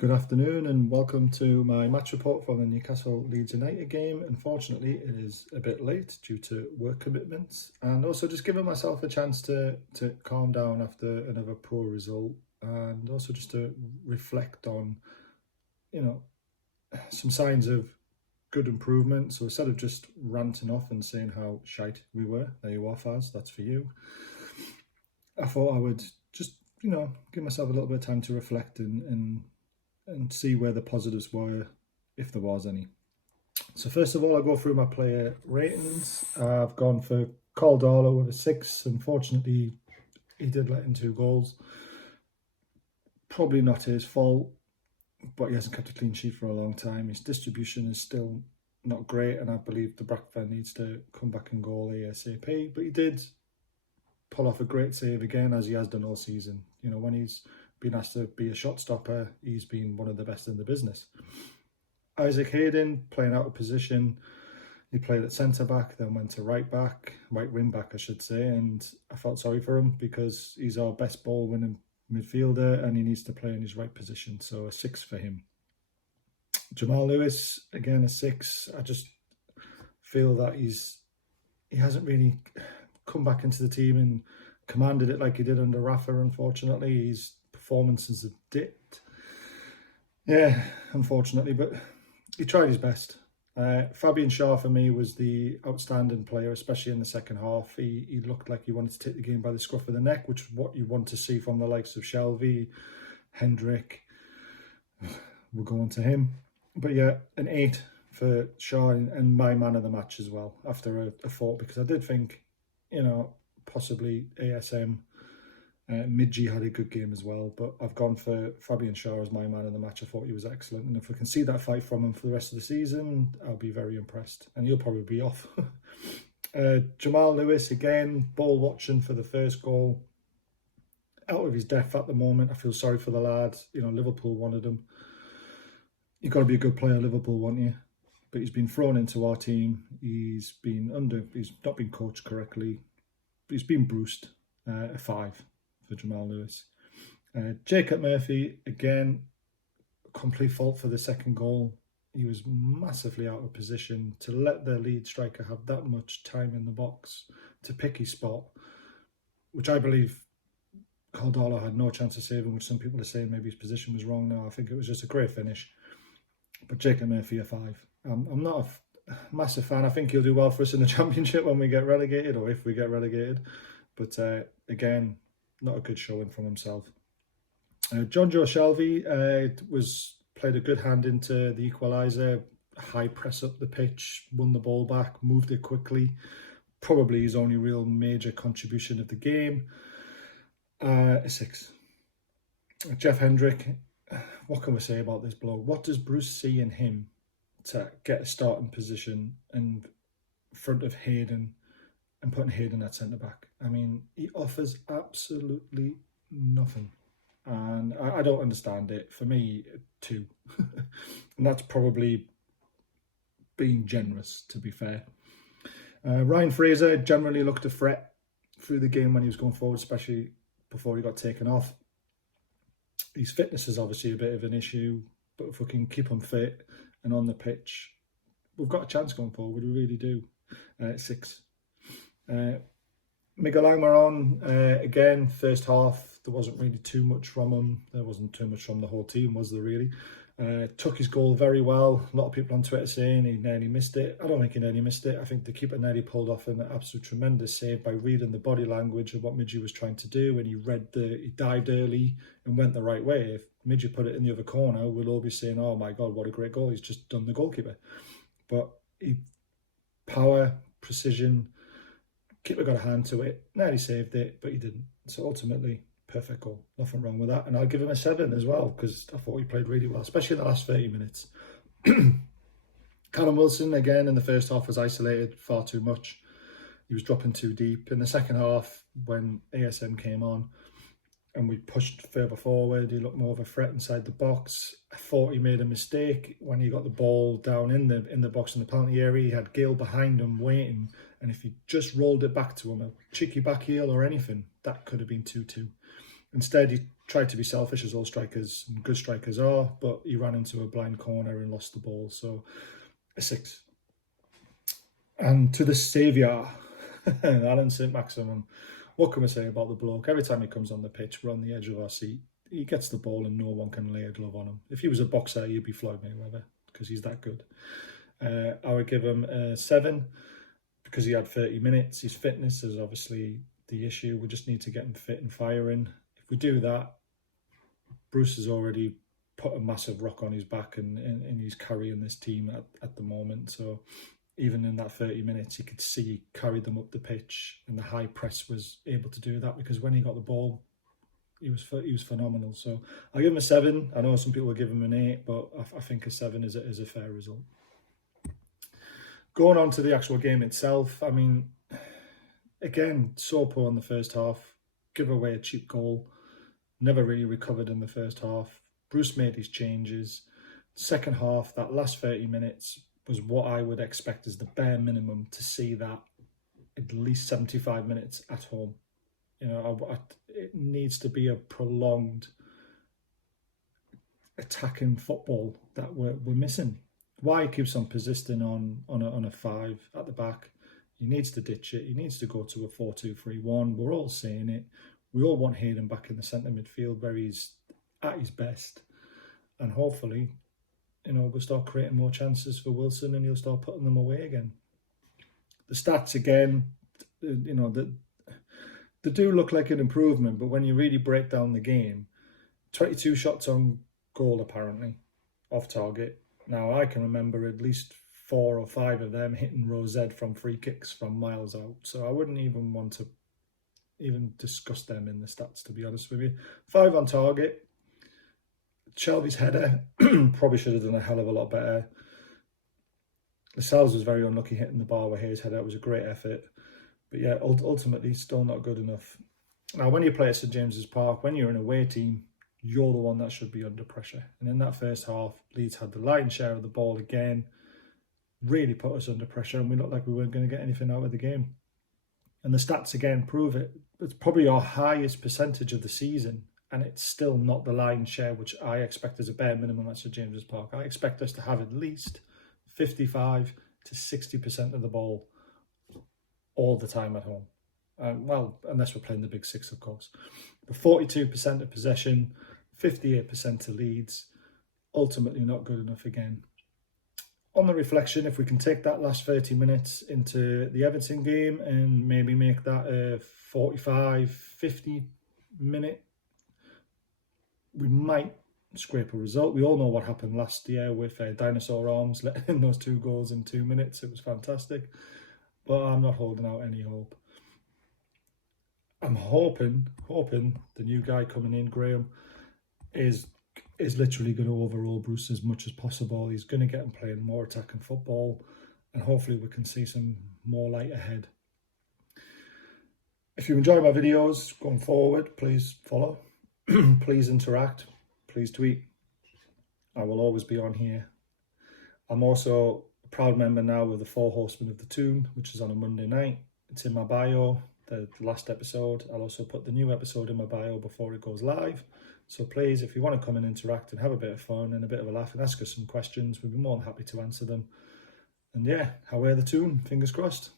Good afternoon and welcome to my match report from the Newcastle Leeds United game. Unfortunately, it is a bit late due to work commitments and also just giving myself a chance to calm down after another poor result and also just to reflect on, you know, some signs of good improvement. So instead of just ranting off and saying how shite we were, there you are, Faz, that's for you. I thought I would just, give myself a little bit of time to reflect and see where the positives were, if there was any. So first of all, I'll go through my player ratings. I've gone for Caldolo with a 6. Unfortunately, he did let in 2 goals. Probably not his fault, but he hasn't kept a clean sheet for a long time. His distribution is still not great, and I believe the Brackvan needs to come back and goal ASAP. But he did pull off a great save again, as he has done all season. When he's been asked to be a shot stopper, he's been one of the best in the business. Isaac Hayden playing out of position. He played at centre back, then went to right wing back, I should say, and I felt sorry for him because he's our best ball winning midfielder and he needs to play in his right position. So a 6 for him. Jamal Lewis, again a 6. I just feel that he hasn't really come back into the team and commanded it like he did under Rafa. Unfortunately, his performances have dipped. Yeah, unfortunately, but he tried his best. Fabian Schär for me was the outstanding player, especially in the second half. He looked like he wanted to take the game by the scruff of the neck, which is what you want to see from the likes of Shelvey, Hendrick. We'll go on to him. But yeah, an 8 for Schär and my man of the match as well after a thought, because I did think, possibly ASM. Midgie had a good game as well, but I've gone for Fabian Schär as my man of the match. I thought he was excellent, and if we can see that fight from him for the rest of the season, I'll be very impressed, and he'll probably be off. Jamal Lewis, again, ball watching for the first goal. Out of his depth at the moment. I feel sorry for the lad. Liverpool wanted him. You've got to be a good player, Liverpool want you. But he's been thrown into our team. He's not been coached correctly. He's been bruised. A 5 for Jamal Lewis. Jacob Murphy, again, complete fault for the second goal. He was massively out of position to let the lead striker have that much time in the box to pick his spot, which I believe Caldolo had no chance of saving, which some people are saying maybe his position was wrong. No, I think it was just a great finish. But Jacob Murphy, a 5. I'm not a massive fan. I think he'll do well for us in the Championship when we get relegated, or if we get relegated. But again, not a good showing from himself. Jonjo Shelvey played a good hand into the equaliser. High press up the pitch, won the ball back, moved it quickly. Probably his only real major contribution of the game. A 6. Jeff Hendrick, what can we say about this bloke? What does Bruce see in him to get a starting position in front of Hayden and putting Hayden at centre back? I mean, he offers absolutely nothing, and I don't understand it. For me, 2, and that's probably being generous, to be fair. Ryan Fraser generally looked a threat through the game when he was going forward, especially before he got taken off. His fitness is obviously a bit of an issue, but if we can keep him fit and on the pitch, we've got a chance going forward. We really do. 6. Miguel Almiron, again, first half, there wasn't really too much from him. There wasn't too much from the whole team, was there really? Took his goal very well. A lot of people on Twitter saying he nearly missed it. I don't think he nearly missed it. I think the keeper nearly pulled off an absolute tremendous save by reading the body language of what Midgie was trying to do, and he dived early and went the right way. If Midgie put it in the other corner, we'll all be saying, oh my God, what a great goal. He's just done the goalkeeper. But power, precision, keeper got a hand to it, nearly saved it, but he didn't. So ultimately, perfect goal. Nothing wrong with that. And I'll give him a 7 as well, because I thought he played really well, especially in the last 30 minutes. Callum Wilson, again, in the first half was isolated far too much. He was dropping too deep. In the second half, when ASM came on and we pushed further forward, he looked more of a threat inside the box. I thought he made a mistake when he got the ball down in the box in the penalty area. He had Gale behind him waiting, and if he just rolled it back to him, a cheeky back heel or anything, that could have been 2-2. Instead, he tried to be selfish, as all strikers and good strikers are, but he ran into a blind corner and lost the ball. So a 6. And to the saviour, Alan St-Maximin, what can we say about the bloke? Every time he comes on the pitch, we're on the edge of our seat. He gets the ball and no one can lay a glove on him. If he was a boxer, he'd be Floyd Mayweather, because he's that good. I would give him a 7 because he had 30 minutes. His fitness is obviously the issue. We just need to get him fit and firing. If we do that, Bruce has already put a massive rock on his back and he's carrying this team at the moment. So even in that 30 minutes, you could see he carried them up the pitch, and the high press was able to do that because when he got the ball, he was phenomenal. So I'll give him a 7. I know some people will give him an 8, but I think a 7 is a fair result. Going on to the actual game itself, I mean, again, so poor in the first half. Give away a cheap goal. Never really recovered in the first half. Bruce made his changes. Second half, that last 30 minutes was what I would expect as the bare minimum to see that at least 75 minutes at home. You know, it needs to be a prolonged attacking football that we're missing. Why he keeps on persisting on a 5 at the back? He needs to ditch it. He needs to go to a 4-2-3-1. We're all saying it. We all want Hayden back in the centre midfield where he's at his best. And hopefully, you know, we'll start creating more chances for Wilson and he'll start putting them away again. The stats, again, you know, they do look like an improvement, but when you really break down the game, 22 shots on goal, apparently, off target. Now, I can remember at least 4 or 5 of them hitting row Z from free kicks from miles out. So I wouldn't even want to even discuss them in the stats, to be honest with you. 5 on target. Shelby's header probably should have done a hell of a lot better. Lascelles was very unlucky hitting the bar with his header. It was a great effort. But yeah, ultimately still not good enough. Now, when you play at St James's Park, when you're an away team, you're the one that should be under pressure. And in that first half, Leeds had the lion's share of the ball again, really put us under pressure, and we looked like we weren't going to get anything out of the game. And the stats again prove it. It's probably our highest percentage of the season, and it's still not the lion's share, which I expect as a bare minimum at St James's Park. I expect us to have at least 55 to 60% of the ball all the time at home. Well, unless we're playing the Big Six, of course. But 42% of possession, 58% to Leeds, ultimately not good enough again. On the reflection, if we can take that last 30 minutes into the Everton game and maybe make that a 45, 50 minute, we might scrape a result. We all know what happened last year with Dinosaur Arms letting in those 2 goals in 2 minutes. It was fantastic. But I'm not holding out any hope. I'm hoping the new guy coming in, Graham, is literally going to overrule Bruce as much as possible. He's going to get him playing more attacking football, and hopefully we can see some more light ahead. If you enjoy my videos going forward, please follow, please interact, please tweet. I will always be on here. I'm also a proud member now of the 4 Horsemen of the Tomb, which is on a Monday night. It's in my bio, the last episode. I'll also put the new episode in my bio before it goes live. So please, if you want to come and interact and have a bit of fun and a bit of a laugh and ask us some questions, we'd be more than happy to answer them. And yeah, how are the tune? Fingers crossed.